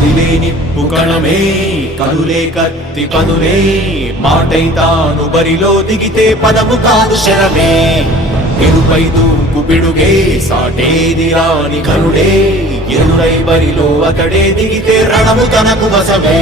కదిలే నిప్పు కణమే కదులే కత్తి పదులే మాటై తాను బరిలో దిగితే పదము కాదు శరమే ఎరుపై దూకు పిడుగే సాటేది రాని కరుడే ఎరురై బరిలో అతడే దిగితే రణము తనకు వశమే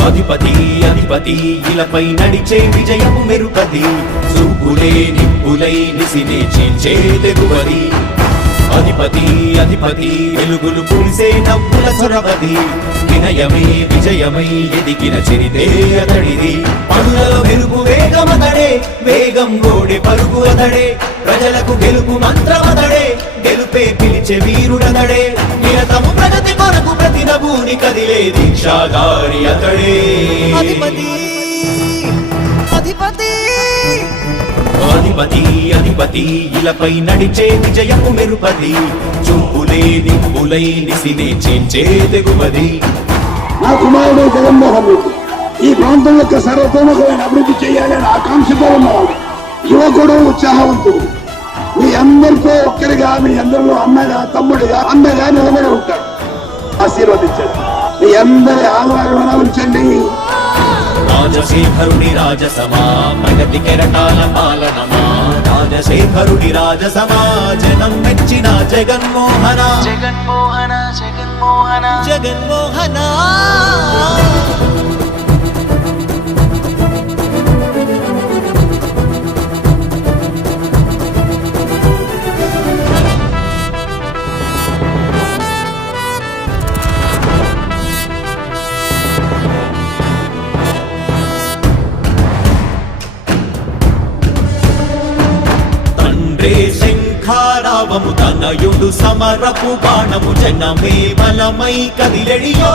అధిపతి అధిపతి ఇలపై నడిచే విజయము మెరుపది చూపులే నిప్పులై నిసినే చీల్చే తెగువది అధిపతి అధిపతి వెలుగులు పులిసే నవ్వుల చొరవది వినయమే విజయమై ఎదిగిన చరితే అతడిది పనులలో మెరుపు వేగమతడే వేగం గోడే పరుగు అతడే ప్రజలకు గెలుపు మంత్రమతడే గెలుపే పిలిచే వీరుడతడే నిరతము ప్రగతి కొరకు ప్రతి నభూని కదిలే దీక్షాగారి అతడే అధిపతి అధిపతి అధిపతి అధిపతి ఇలపై నడిచే విజయము మెరుపది చూపులే నిప్పులై నిసినే చేంచే తెగువది నా కుమారుడు జగన్మోహన్ రెడ్డి ఈ ప్రాంతం యొక్క సర్వతోముఖమైన అభివృద్ధి చేయాలని ఆకాంక్షతో ఉన్నవాడు యువకుడు ఉత్సాహవంతుడు మీ అందరితో ఒక్కరిగా మీ అందరిలో అన్నగా తమ్ముడిగా అండగా నిలబడి ఉంటాడు ఆశీర్వదించండి మీ అందరి ఆదరణ ఉంచండి రాజశేఖరుడి రాజసమా ప్రగతి కెరటాల పాలనమా రాజశేఖరుడి రాజసమా జనం మెచ్చిన జగన్మోహన జగన్మోహన జగన్మోహన జగన్మోహన శంఖారావము తనయుడు సమరపు బాణము జనమే బలమై కదిలెడియో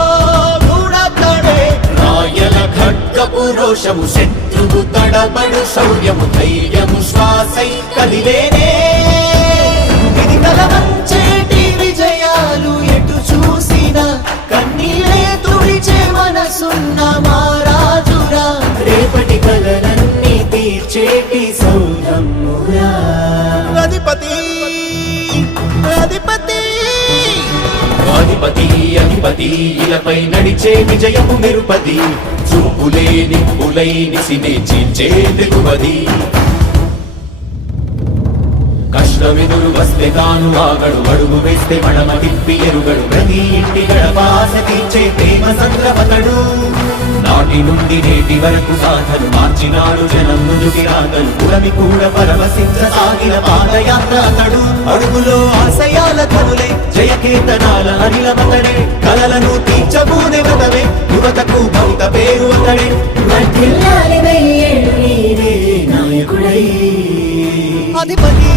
గూడతడే రాయల ఖడ్గపు రోషము శత్రువు తడబడు శౌర్యము ధైర్యము శ్వాసై కదిలేనే ఇది కలవంచేటి విజయాలు ఎటు చూసినా కన్నీలే తుడిచే మనసున్న మారాజురా రేపటి కలలన్నీ తీర్చేటి సౌరమ్మురా అధిపతి అధిపతి అధిపతి అధిపతి ఇలపై నడిచే విజయము మెరుపది చూపులే నిప్పులై నిసినే చీల్చే తెగువది కష్టమెదురు వస్తే తాను ఆగడు అడుగు వేస్తే మడమ తిప్పి ఎరుగడు ప్రతి ఇంటి గడపాస తీర్చే ప్రేమ సంద్రపతడు నాటి నుండి నేటి వరకు సాధలు మార్చినాడు జనం ముందుకి రాగలు పురమి కూడా పరవశించసాగిన పాదయాత్ర అతడు అడుగులో ఆశయాల కనులే జయకేతనాల అనిలమతడే కలలను తీర్చబూనే వదవే యువతకు భౌత పేరు అతడే నాయకుడై అధిపతి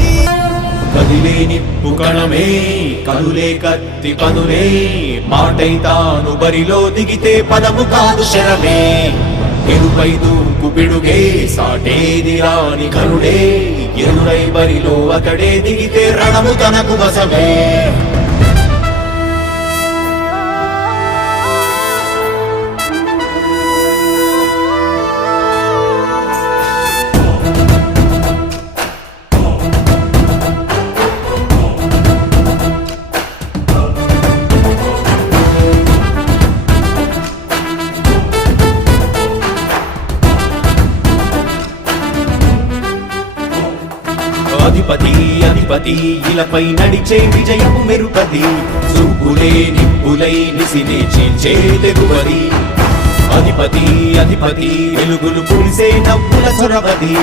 కదిలే నిప్పు కణమే కదులే కత్తి పదులే మాటై తాను బరిలో దిగితే పదము కాదు శరమే ఎరుపై దూకు పిడుగే సాటేది రాని కరుడే ఎరురై బరిలో అతడే దిగితే రణము తనకు వశమే అధిపతి అధిపతి ఇలపై నడిచే విజయము మెరుపది చూపులే నిప్పులై నిసినే చీల్చే తెగువది అధిపతి అధిపతి వెలుగులు పులిసే నవ్వుల చొరవది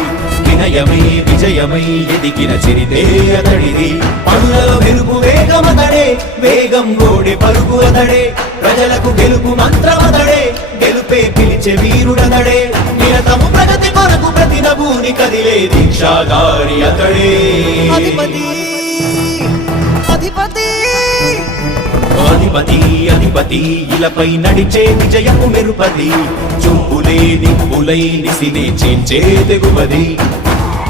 వినయమే విజయమై ఎదిగిన చరితే అతడిది పనులలో మెరుపు వేగమతడే వేగం గోడే పరుగు అతడే ప్రజలకు గెలుపు మంత్రమతడే గెలుపే పిలిచే వీరుడతడే నిరతము ప్రగతి కొరకు ప్రతి నభూని కదిలే దీక్షాగారి అతడే అధిపతి అధిపతి అధిపతి అధిపతి ఇలపై నడిచే విజయము మెరుపది చూపులే నిప్పు నిప్పులై నిసినే చేంచే తెగుమది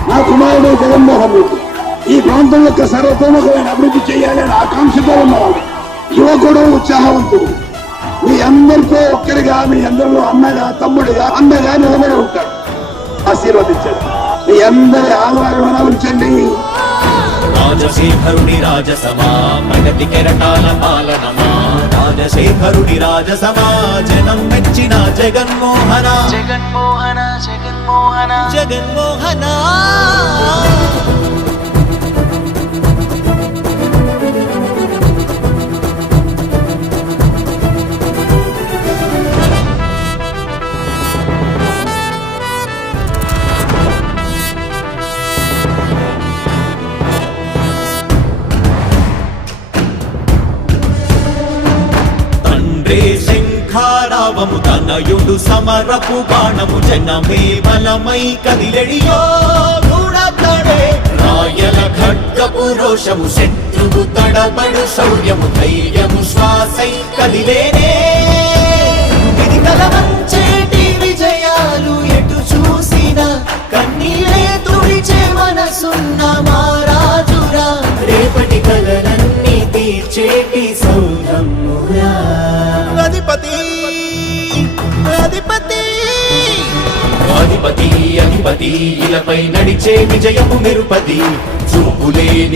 నా కుమారుడు జగన్మోహన్ రెడ్డి ఈ ప్రాంతం యొక్క సర్వతోముఖమైన అభివృద్ధి చేయాలని ఆకాంక్షతో ఉన్నవాడు, యువకుడు, ఉత్సాహవంతుడు. మీ అందరితో ఒక్కరిగా, మీ అందరిలో అన్నగా, తమ్ముడిగా, అండగా నిలబడి ఉంటాడు. ఆశీర్వదించండి. మీ అందరి ఆహ్వానం ఉంచండి. రాజశేఖరుడి రాజసమా ప్రగతి కెరటాల పాలనమా, రాజశేఖరుడి రాజసమా జనం మెచ్చిన జగన్మోహన జగన్మోహన జగన్మోహన జగన్మోహన. శంఖారావము తనయుడు సమరపు బాణము, జనమే బలమై కదిలెడియో దూడతాడే. రాయల ఖడ్గపు రోషము, శత్రువు తడబడు శౌర్యము, ధైర్యము శ్వాసై కదిలేనే. ఇది కలవంచేటి విజయాలు ఎటు చూసినా, కన్నీలే తుడిచే మనసున్న మారాజురా. రేపటి కలలన్నీ తీర్చేటి సౌధమురా. అధిపతి అధిపతి అధిపతి అధిపతి ఇలపై నడిచే విజయము నిరుపది, చూపులేని